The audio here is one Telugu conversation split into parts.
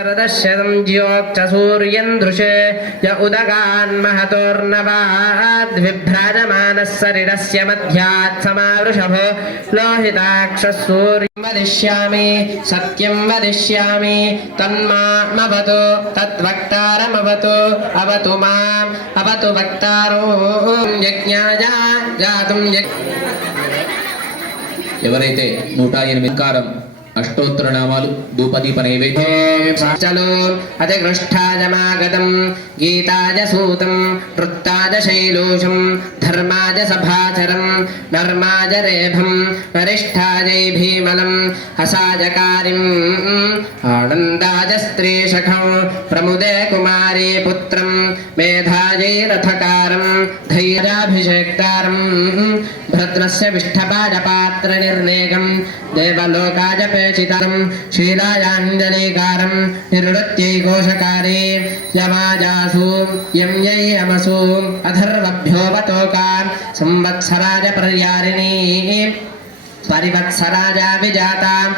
शरदशतं ज्योक्षसूर्यं दृशे य उदगान्महतोर्नवाद्विभ्राजमानः सरिरस्य मध्यात् समावृषभो लोहिताक्षः सूर्यं वदिष्यामि सत्यं वदिष्यामि तन्मामवतु तद्वक्तारमवतु अवतु माम् अवतु वक्तारो यज्ञाय जातुं यज्ञ ఎవరైతే నూట ఎనిమిది కారం అష్టోత్తర నామాలు ధూపదీప నైవేద్యం చలో అతిగృష్టాజమాగతం గీతాజ సూతం వృత్తాజ శైలోషం ధర్మాజ సభాచరం నర్మాజ రేభం వరిష్ఠాజై భీమలం హసాజకారిం ఆనందాజ స్త్రీశఖం ప్రముదే కుమారీ పుత్రం మేధాజై రథకారం ధైర్యాభిషేక్తారం भद्रस्य विष्ठपादपात्रनिर्णेकम् देवलोकाजपेक्षितम् शीलायाञ्जलीकारम् निर्वृत्यै घोषकारे यमाजासु यं यै यमसु अथर्वभ्योऽवतोकान् संवत्सराज पर्यारिणी परिवत्सराजाभिजाताम्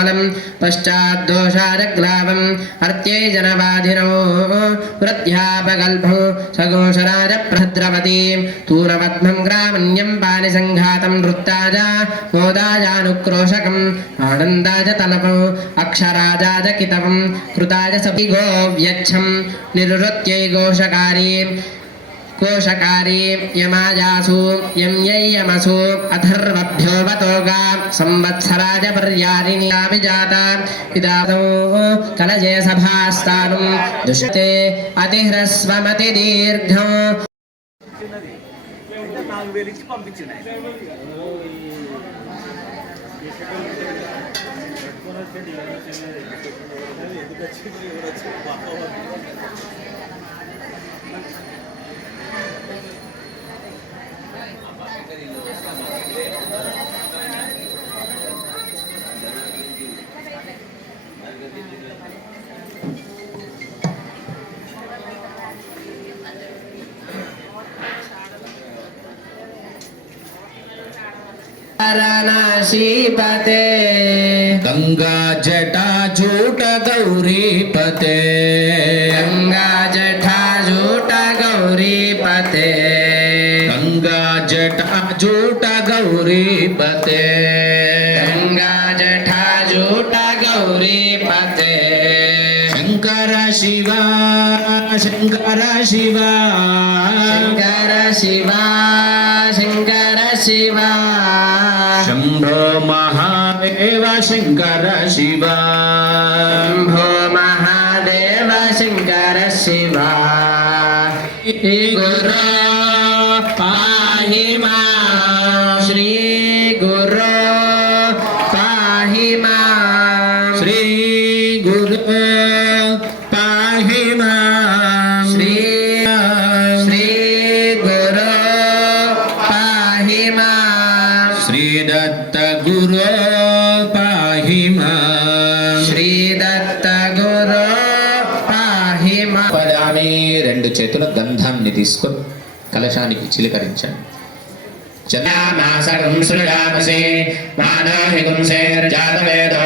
कमलं पश्चाद्दोषारग्रावम् हर्त्यै जनवाधिनौ वृद्ध्यापकल्पौ सगोषराजप्रद्रवती तूरवध्नं ग्रामण्यं पाणिसङ्घातं नृत्ताज मोदाजानुक्रोशकम् आनन्दाज तलपौ अक्षराजाज कितवं कृताज सपि गोव्यच्छं निरुत्यै घोषकारी తలపం అక్షరాజాజ కితవం కృతాజ సపి గోవ్యచ్చం నిరుత్యై ఘోషకారీ కోశకారీ యమాయాసు యం యై యమసు అథర్వభ్యోవతోగా సంవత్సరాజ పర్యారిణ్యా విజాత ఇదాదో गंगा जटा झूठ गौरी पते। गौरी पते। गंगा जठा झूठा गौरी पते। शंकर शिवा शंकर शिवा। शंकर शिवा शंकर शिवा। शंभो महादेव शंकर शिवा। తీసుకొని కలశానికి చిలకరించండి చంద్ర సృజామసే మానోహిగుంసేర్జాతవేదో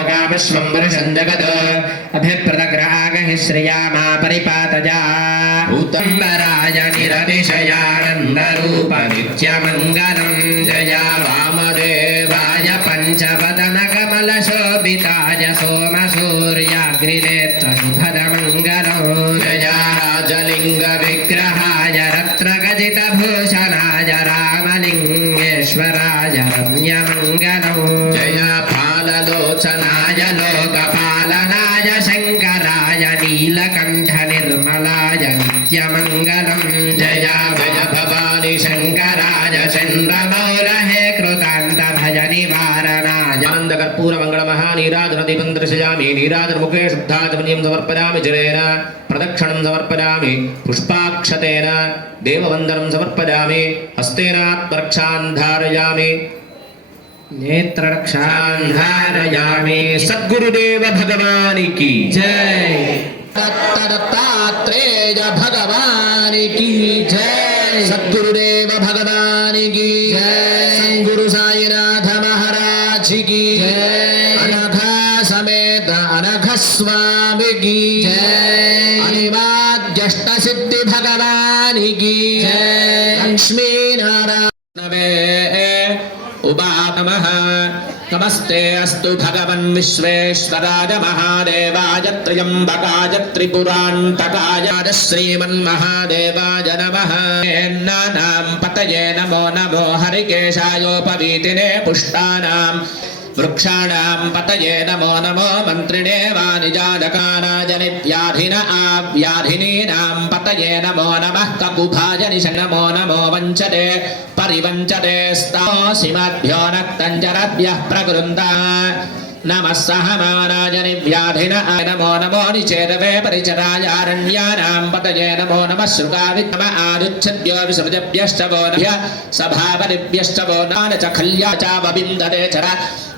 అభిప్రదగ్రాగహి శ్రియామా పరిపాతజా భూతంబరాయ నిరతిశయానందరూప నిత్యమంగళం జయా వామదేవాయ పంచవదన కమల శోభితాయ సోమ సూర్యాగ్నినేత్ర శుభదమంగళం జయా. రాజలింగ విగ్రహాయ రత్న గజిత భూషణాయ రామలింగేశ్వరాయ రమ్యమంగళం. జయ పాలలోచనాయ లోకపాలనాయ శంకరాయ జ్ఞానందకర్పూరమంగళమహానీరాజనదీపం దర్శయామి నీరాజనముఖే శుద్ధాచమనీయం సమర్పయామి జలేన ప్రదక్షిణం సమర్పయామి పుష్పాక్షతేన దేవవందనం సమర్పయామి హస్తేనాత్మరక్షాన్ ధారయామి నేత్రరక్షాన్ ధారయామి సద్గురుదేవ భగవానికి జై దత్త దత్తాత్రేయ భగవానికి జై नमस्ते अस्तु भगवन् विश्वेश्वराय महादेवाय त्र्यम्बकाय त्रिपुरान्तकाय श्रीमन्महादेवाय नमः। नाम पतये नमो नमो हरिकेशायोपवीतिने पुष्टानाम् वृक्षाणां पतये नमो नमो मन्त्रिणे वाणिजानकानाय नित्याधिन आव्याधिनीनां पतये नमो नमः ककुभाय निश नमो नमो वञ्चते परिवञ्चते स्तोऽसिमभ्यो नक्तञ्जरभ्यः प्रकृन्ता नमः सहमानाय निव्याधिन नमो नमो निचेतवे परिचरायारण्यानां पतये नमो नमः श्रुकाविद्म आरुच्छद्यो विसृजभ्यश्च वो नभ्य सभापतिभ्यश्च वो नान च खल्या चावबिन्दते चर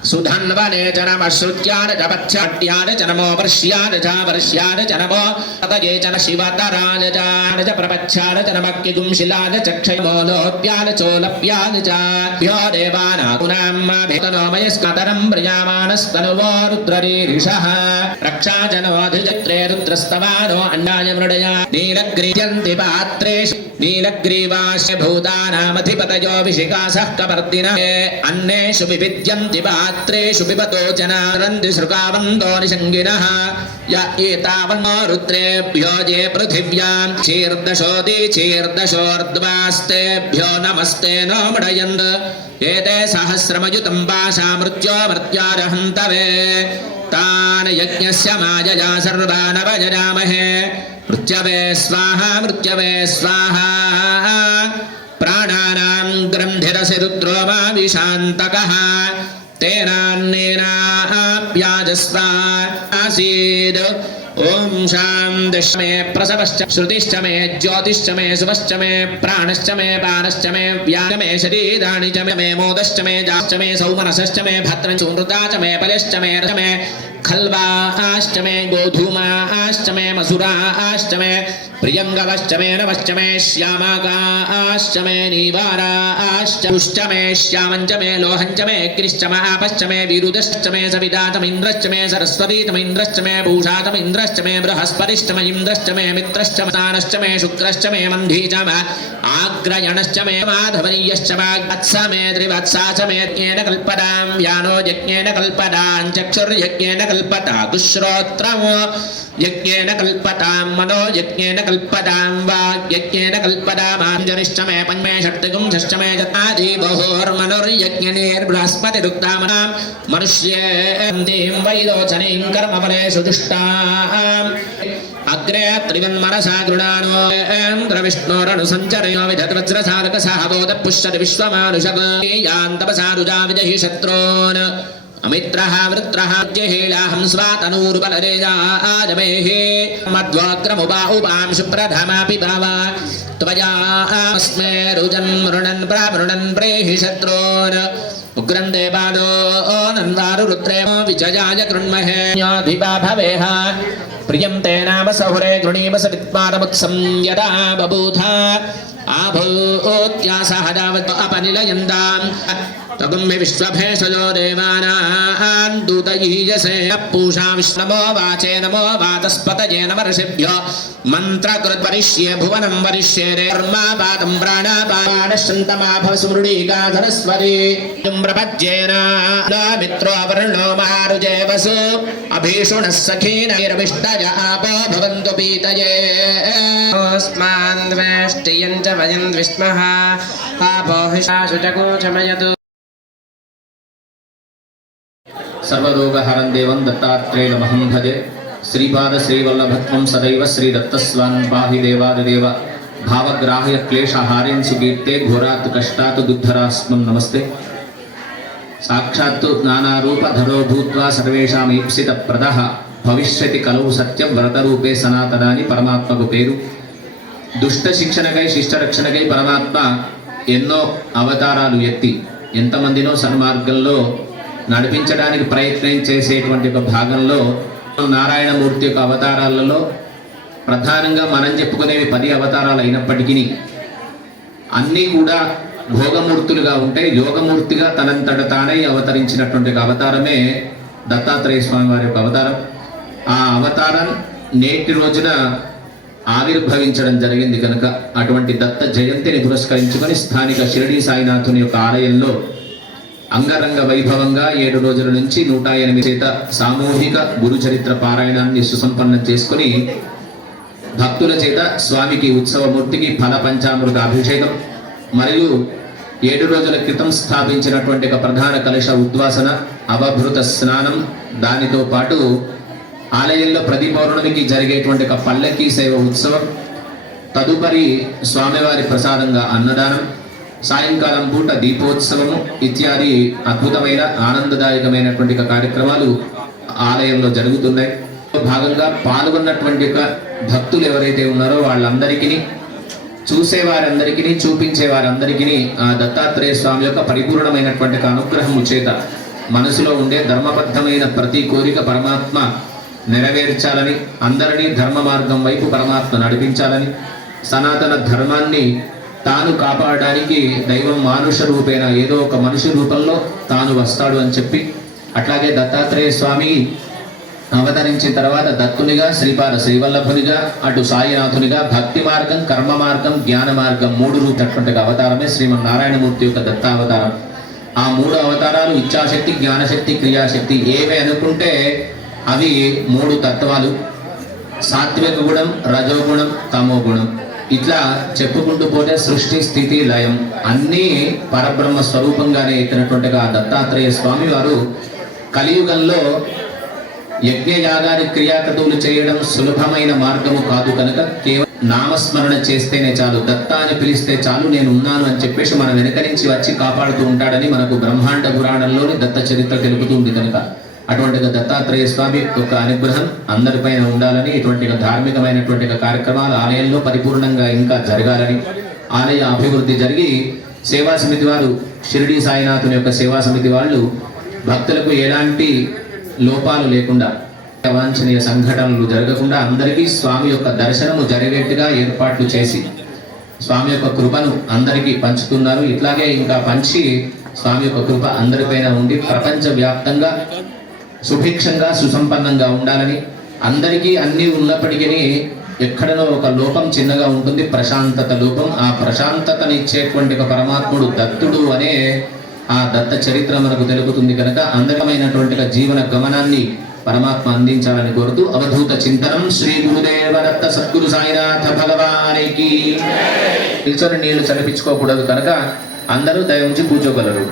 సుధన్వనే జనమశ్రుత్యాన జపచ్చాడ్యాన జనమో వర్ష్యాన జా వర్ష్యాన జనమో తతగే జన శివతరాన జాన జ ప్రపచ్చాన జనమక్కిగుం శిలాన చక్షయమోలోప్యాన చోలప్యాన చాభ్యో దేవానాగునామాభితనోమయ స్కతరం ప్రయామానస్తనువో రుద్రరీరిషః రక్షా జనోధిజత్రే రుద్రస్తవానో అన్నాయ మృడయా నీలగ్రీయంతి పాత్రేషు నీలగ్రీవాశ భూతానామధిపతయోభిషికాసః కపర్దిన అన్నేషు వివిద్యంతి పా अन्नेषु पिबतो जनारन्ति शृकावन्तो निषङ्गिनः य एतावन्नो रुद्रेभ्यो ये पृथिव्यां चीर्दशोदि चीर्दशोर्ध्वास्तेभ्यो नमस्ते नो मृडयन्त एते सहस्रमयुतं पाशा मृत्यो मृत्यारहन्तवे तान् यज्ञस्य मायया सर्वानवजरामहे मृत्यवे स्वाहा मृत्यवे स्वाहा। प्राणानां ग्रन्थिरसि रुद्रो मा विशान्तकः। तेनान्नेनाप्याजस्वा आसीद् ॐ शान्तिश्च मे प्रसवश्च श्रुतिश्च मे ज्योतिश्च मे शुभश्च मे प्राणश्च मे पानश्च मे व्यान मे शरीराणि च मे मोदश्च मे जाश्च मे सौमनसश्च मे भद्रं सुमृता च मे बलिश्च मे रच मे खल्वाश्च मे गोधूमाश्च मे मसुराश्च मे ప్రియంగవశ్చమేన వశ్చమే శ్యామాకాశ్చమే నీవారాశ్చుష్టమే శ్యామంచమే లోహంచమే అగ్నిశ్చమహాపశ్చమే విరుదశ్చమే సవిదాతమింద్రశ్చమే సరస్వతీతమింద్రశ్చమే భూషాతమింద్రశ్చమే బృహస్పతిష్టమ ఇంద్రశ్చమే మిత్రశ్చమ సానశ్చమే శుక్రశ్చమే మంధీచమ ఆగ్రయణశ్చమే మాధవనీయశ్చమాత్సమే త్రివత్సాచమేజ్ఞేన కల్పదాం యానో యజ్ఞేన కల్పదాం చక్షుర్యజ్ఞేన కల్పతా గుశ్రోత్రమో యజ్ఞేన కల్పతాం మనో యజ్ఞేన मे शुक्रश्च मे मन्धी च मे आग्रयणश्च मे माधवनीयश्च वाग्वत्स मे त्रिवत्सा च मे यज्ञेन कल्पदां यानो यज्ञेन कल्पदां चक्षुर्यज्ञेन कल्पता कुश्रोत्रम् यज्ञेन कल्पतां मनो यज्ञेन कल्पतां वाग्यज्ञेन कल्पतामाञ्जनिश्च मे पञ्चमे षट्तिगुंशश्च मे जतादिबहोर्मनुर्यज्ञनेर्बृहस्पतिरुक्तामनां मनुष्येन्दीं वैरोचनीं कर्मफलेषु दुष्टाम् अग्रे त्रिवन्मनसा गृणानो विष्णोरनुसञ्चरयो विधद्वज्रसारकसहबोध पुष्यति विश्वमानुषग यान्तपसा रुजा विजहि शत्रून् अमित्रः वृत्रः जहेळाहं स्वातनूर्बलरेजाजमेहे मध्वाक्रमुबाहुपां सुप्रथमापि भाव। त्वया अस्मे रुजन् मृणन् प्रामृणन् प्रेहि शत्रोन्। उग्रन् देवादो नन्दारुरुद्रे विजयाय कृण्महे। भवेह। प्रियं तेनाम सहुरे गृणीम स यदा बबूध आभूत्या सहदावत् अपनिलयन्ताम्। तगुं मे विश्वभेषजो देवानां दूतयीयसे पूषा विष्णवो वाचे नमो वातस्पतये नम ऋषिभ्यो मन्त्रकृद्वरिष्ये भुवनं वरिष्ये धर्मापादं प्राणापाणशन्तमाभव स्मृणीगाधरस्वरी प्रपज्येन मित्रो वर्णो मारुजे वसु अभीषुणः सखीनैरविष्टय आपो भवन्तु पीतये अस्मान् द्वेष्टियं च वयं द्विष्मः आपो हिषाशु సర్వరోగహరం దేవం దత్తాత్రేయ మహం భజే. శ్రీపాద శ్రీవల్లభత్వం సదైవ శ్రీ శ్రీదత్తస్వాన్ పాహి దేవాదిదేవ. భావగ్రాహ్య క్లేశహారిం సుకీర్తే ఘోరాత్ కష్టాత్ దుద్ధరాస్మం నమస్తే. సాక్షాత్తు నానారూపధరో భూత్వా సర్వేషాం ఈప్సిత ప్రద. భవిష్యతి కలవు సత్యం వ్రతరూపే సనాతనాని పరమాత్మకు పేరు. దుష్ట శిక్షణకై శిష్టరక్షణకై పరమాత్మ ఎన్నో అవతారాలు ఎత్తి ఎంతమందినో సన్మార్గంలో నడిపించడానికి ప్రయత్నం చేసేటువంటి ఒక భాగంలో నారాయణమూర్తి యొక్క అవతారాలలో ప్రధానంగా మనం చెప్పుకునేవి పది అవతారాలు అయినప్పటికీ అన్నీ కూడా భోగమూర్తులుగా ఉంటే యోగమూర్తిగా తనంతట తానై అవతరించినటువంటి ఒక అవతారమే దత్తాత్రేయ స్వామి వారి యొక్క అవతారం. ఆ అవతారం నేటి రోజున ఆవిర్భవించడం జరిగింది కనుక అటువంటి దత్త జయంతిని పురస్కరించుకొని స్థానిక షిరిడి సాయినాథుని యొక్క ఆలయంలో అంగరంగ వైభవంగా ఏడు రోజుల నుంచి నూట ఎనిమిది చేత సామూహిక గురు చరిత్ర పారాయణాన్ని సుసంపన్నం చేసుకుని భక్తుల చేత స్వామికి ఉత్సవమూర్తికి ఫల పంచామృత అభిషేకం మరియు ఏడు రోజుల క్రితం స్థాపించినటువంటి ఒక ప్రధాన కలశ ఉద్వాసన అవభృత స్నానం దానితో పాటు ఆలయంలో ప్రతి పౌర్ణమికి జరిగేటువంటి ఒక పల్లకి సేవ ఉత్సవం తదుపరి స్వామివారి ప్రసాదంగా అన్నదానం సాయంకాలం పూట దీపోత్సవము ఇత్యాది అద్భుతమైన ఆనందదాయకమైనటువంటి కార్యక్రమాలు ఆలయంలో జరుగుతున్నాయి. భాగంగా పాల్గొన్నటువంటి ఒక భక్తులు ఎవరైతే ఉన్నారో వాళ్ళందరికీ చూసే వారందరికీ చూపించే వారందరికీ ఆ దత్తాత్రేయ స్వామి యొక్క పరిపూర్ణమైనటువంటి అనుగ్రహము చేత మనసులో ఉండే ధర్మబద్ధమైన ప్రతి కోరిక పరమాత్మ నెరవేర్చాలని అందరినీ ధర్మ మార్గం వైపు పరమాత్మ నడిపించాలని సనాతన ధర్మాన్ని తాను కాపాడడానికి దైవం మానుష రూపేణ ఏదో ఒక మనిషి రూపంలో తాను వస్తాడు అని చెప్పి అట్లాగే దత్తాత్రేయ స్వామి అవతరించిన తర్వాత దత్తునిగా శ్రీపాద శ్రీవల్లభునిగా అటు సాయినాథునిగా భక్తి మార్గం కర్మ మార్గం జ్ఞాన మార్గం మూడు రూపటువంటి అవతారమే శ్రీమన్నారాయణమూర్తి యొక్క దత్తావతారం. ఆ మూడు అవతారాలు ఇచ్ఛాశక్తి జ్ఞానశక్తి క్రియాశక్తి ఏవి అనుకుంటే అవి మూడు తత్వాలు. సాత్విక గుణం రజోగుణం తమో గుణం ఇట్లా చెప్పుకుంటూ పోతే సృష్టి స్థితి లయం అన్నీ పరబ్రహ్మ స్వరూపంగానే ఎత్తినటువంటి దత్తాత్రేయ స్వామి వారు కలియుగంలో యజ్ఞయాగాది క్రియాకతువులు చేయడం సులభమైన మార్గము కాదు కనుక కేవలం నామస్మరణ చేస్తేనే చాలు దత్త అని పిలిస్తే చాలు నేను ఉన్నాను అని చెప్పేసి మన వెనక నుంచి వచ్చి కాపాడుతూ ఉంటాడని మనకు బ్రహ్మాండ పురాణంలోని దత్త చరిత్ర తెలుపుతుంది కనుక. అటువంటి దత్తాత్రేయ స్వామి యొక్క అనుగ్రహం అందరిపైన ఉండాలని ఇటువంటి ధార్మికమైనటువంటి కార్యక్రమాలు ఆలయంలో పరిపూర్ణంగా ఇంకా జరగాలని ఆలయ అభివృద్ధి జరిగి సేవా సమితి వారు షిరిడి సాయినాథుని యొక్క సేవా సమితి వాళ్ళు భక్తులకు ఎలాంటి లోపాలు లేకుండా అవాంఛనీయ సంఘటనలు జరగకుండా అందరికీ స్వామి యొక్క దర్శనము జరిగేట్టుగా ఏర్పాట్లు చేసి స్వామి యొక్క కృపను అందరికీ పంచుతున్నారు. ఇట్లాగే ఇంకా పంచి స్వామి యొక్క కృప అందరిపైన ఉండి ప్రపంచ వ్యాప్తంగా సుభిక్షంగా సుసంపన్నంగా ఉండాలని అందరికీ అన్నీ ఉన్నప్పటికీ ఎక్కడనో ఒక లోపం చిన్నగా ఉంటుంది ప్రశాంతత లోపం. ఆ ప్రశాంతతని ఇచ్చేటువంటి ఒక పరమాత్ముడు దత్తుడు అనే ఆ దత్త చరిత్ర మనకు తెలుపుతుంది కనుక అందమైనటువంటి జీవన గమనాన్ని పరమాత్మ అందించాలని కోరుతూ అవధూత చింతనం శ్రీ గురుదేవ దత్త సద్గురు సాయినాథ భగవానికి నిల్చొని నీళ్ళు చనిపించుకోకూడదు కనుక అందరూ దయ ఉంచి కూర్చోగలరు.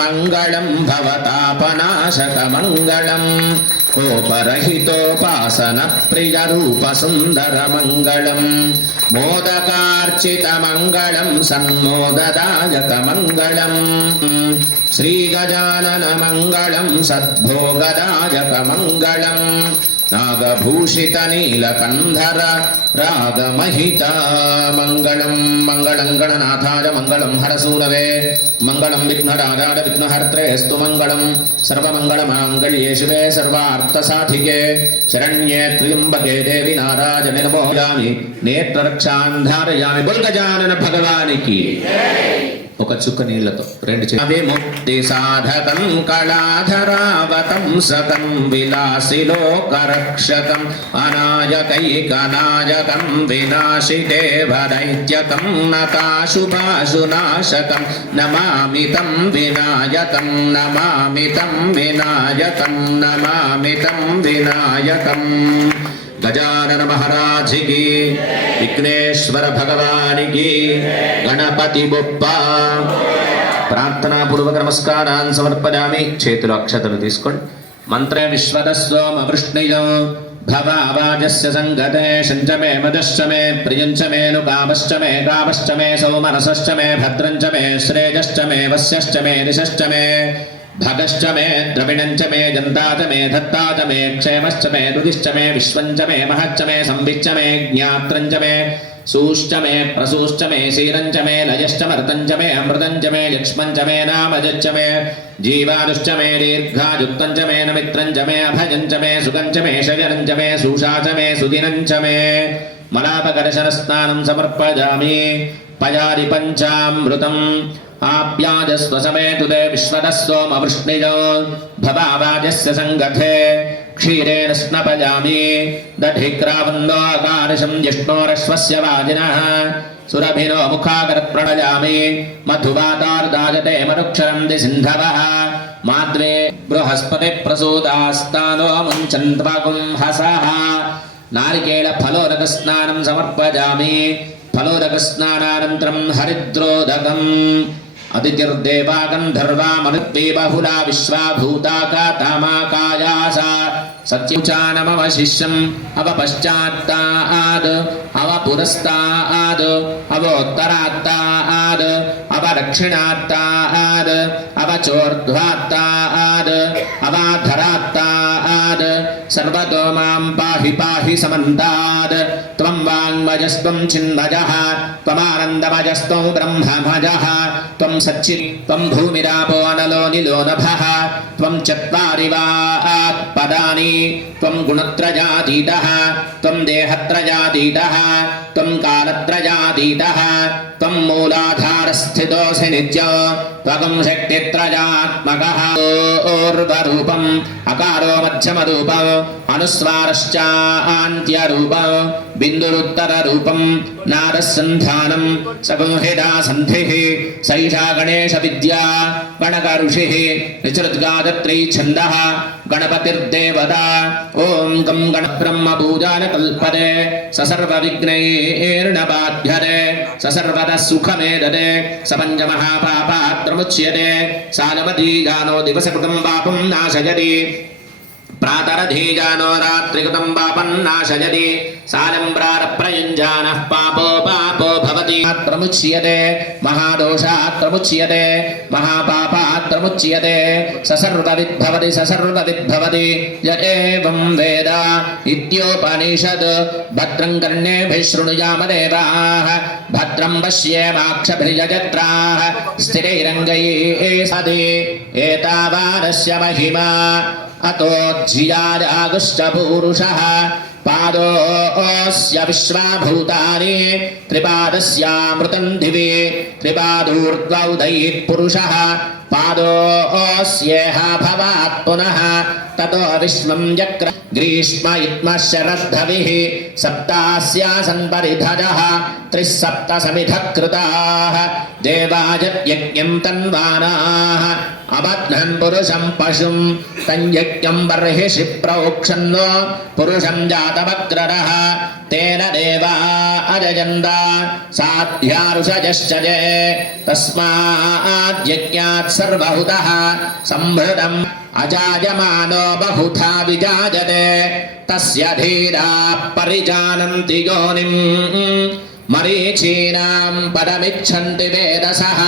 మంగళం భవతాపనాశకమంగళం కోపరహితోపాసన ప్రియరూపసుందరమంగళం मोदकार्चितमङ्गलम् सन्मोददायकमङ्गलम् श्रीगजाननमङ्गलम् सद्भोगदायकमङ्गलम् నాగభూషిత నీలకంధర రాగమహిత మంగళం మంగళం గణనాథాయ మంగళం హరసూరవే. మంగళం విఘ్నరాజాయ విఘ్నహర్త్రే అస్తు మంగళం. సర్వమంగళమాంగళ్యే శివే సర్వార్థసాధికే. శరణ్యే త్ర్యంబకే దేవి నారాయణ నమోయామి నేత్రరక్షాన్ ధారయామి బుల్గజానన భగవానికి. ఒక చుక్క నీళ్ళతో రెండు చే- సాధకం కళాధరావతం సకం విలాసిలోకరక్షకం అనాయకైకనాయకం వినాశిదేవ నతాశుభాశు నాశకం నమామితం వినాయకం నమామితం వినాయకం నమామితం వినాయకం గజానన మహారాజికి విఘ్నేశ్వర భగవానికి గణపతి బొప్ప ప్రార్థనాపూర్వక నమస్కారాన్ని సమర్పయామి చేతులు అక్షతలు తీసుకోండి. మంత్రే విశ్వదస్సోమ వృష్ణిజం భవావాజస్య సంగతే శంచ మే మదశ్చ మే ప్రియంచ మేను కామశ్చ మే కామశ్చ మే సౌమనసశ్చ మే భద్రంచ మే శ్రేయశ్చ మే వస్యశ్చ మే నిశశ్చ మే భగశ్చ మే ద్రవిణంచ మే జంతా చ మే ధత్తా చ మే క్షేమశ్చ మే రుదిశ్చ మే విశ్వంచ మే మహచ్చ మే సంవిచ్చ మే జ్ఞాత్రంచ మే సూశ్చ మే ప్రసూశ్చ మే శీరంచ మే లయశ్చ మర్తంచ మే అమృతంచ మే లక్ష్మంచ మే నామజచ్చ మే జీవానుశ్చ మే దీర్ఘాయుక్తంచ మే నమిత్రంచ మే అభజంచ మే సుగంచ మే శయనంచ మే సూషా చ మే సుదినంచ మే మలాపకర్షణ స్నానం సమర్పజామి పయారి పంచామృతం आप्याजस्वसमे तु ते विश्वतः सोमवृष्णिजो भवावाजस्य सङ्गठे क्षीरेण स्नपयामि दधिक्रावन्दोकानिशं जिष्णोरश्वस्य वाजिनः सुरभिनो मुखाकरत्प्रणयामि मधुवातार्दाजते मरुक्षरं दिसिन्धवः माद्वे बृहस्पतिप्रसूदास्तानो मुञ्चन्त्वगुंहसः नारिकेलफलोदकस्नानं समर्पयामि फलोदकस्नानानन्तरं हरिद्रोदकम् అతిథిర్దేవా గంధర్వా మనుద్వే బహుళా విశ్వా భూతాకా తామాకాయాసా సత్యుచానమవశిష్యం అవ పశ్చాత్తాద్ అవ పురస్తాద్ అవోత్తరాత్తాద్ అవరక్షిణాత్తాద్ అవచోర్ధ్వాత్తాద్ అవాధరాత్తాద్ సర్వతో మాం పాహి పాహి సమంతాద్ త్వం వాంగ్మజస్వం చిన్మజః త్వమానందమజస్వం బ్రహ్మమజః త్వం సచ్చి త్వం భూమిరాపో నలో నిలో నభః త్వం చత్వారి వాక్ పదాని త్వం గుణత్రజాతీతః త్వం దేహత్రజాతీతః త్వం కాలత్రజాతీతః त्वं मूलाधारस्थितोऽसि नित्य त्वगं शक्तित्रयात्मकः ऊर्ध्वरूपम् अकारो मध्यमरूप अनुस्वारश्चान्त्यरूप बिन्दुरुत्तररूपं नारसन्धानं सगुंहिता सन्धिः सैषा गणेशविद्या गणकऋषिः निसृद्गादत्री छन्दः गणपतिर्देवता ॐ गं गणब्रह्मपूजान कल्पते स सर्वविघ्नैर्नबाध्यते स सर्वतः सुखमेदते स पञ्चमहापापात्रमुच्यते सालमतीजानो दिवसकृतं पापं नाशयति ప్రాతరధీజానో రాత్రిగతం పాపన్నాశయతి సాలంబ్రారప్రయుంజానః పాపో పాపో భవతి ప్రముచ్యతే మహాదోషాత్రముచ్యతే మహాపాపాత్రముచ్యతే ససర్వవిద్భవతి ససర్వవిద్భవతి య ఏవం వేద ఇత్యోపనిషద్ భద్రం కర్ణేభిः శృణుయామదేవాः భద్రం పశ్యేమాక్షభిజత్రాः స్థిరైరంగై సది ఏతావానస్య మహిమా అతో జియారాగుష్ట పూరుష पादोऽस्य विश्वाभूतानि त्रिपादस्यामृतं दिवे त्रिपादूर्ध्वौ दयित् पुरुषः पादोऽस्येह भवात् पुनः ततो विश्वं यक्र ग्रीष्म इत्म शरद्धविः सप्तास्या सन्परिधजः त्रिः सप्त समिध कृताः देवाजयज्ञं तन्वानाः अबध्नन् पुरुषं पशुं तञ्जज्ञं बर्हिषि क्षिप्रौक्षन्नो पुरुषं जा जातमग्ररः तेन देवा अजयन्त साध्यारुषजश्च ये तस्माद्यज्ञात् सर्वहुतः संहृतम् अजायमानो बहुधा विजायते तस्य धीरा परिजानन्ति योनिम् मरीचीनां पदमिच्छन्ति वेदसः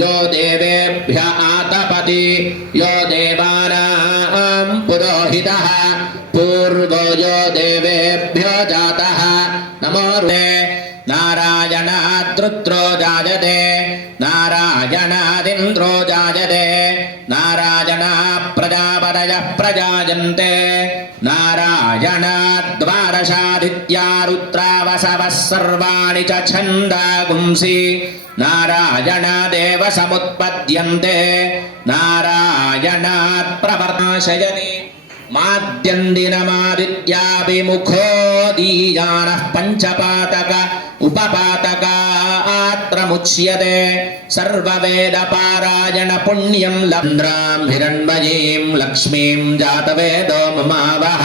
यो देवेभ्य आतपति यो देवानां पुरोहितः नारायणाद्रुद्रो जायते नारायणादिन्द्रो जायते नारायणा प्रजापतयः प्रजायन्ते नारायणाद्वारशादित्या रुद्रावसवः सर्वाणि च छन्दागुंसि नारायणादेव समुत्पद्यन्ते नारायणात् प्रवर्ताशयति माद्यन्दिनमादित्याभिमुखो दीयानः पञ्चपातक उपपातकात्रमुच्यते सर्ववेदपारायण पुण्यं लन्द्रां हिरण्मयीं लक्ष्मीं जातवेदो ममावः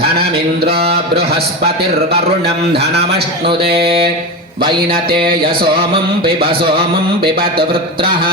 धनमिन्द्रो बृहस्पतिर्वरुणं धनमश्नुदे वैनते यसोमं पिब सोमं पिबत वृत्रः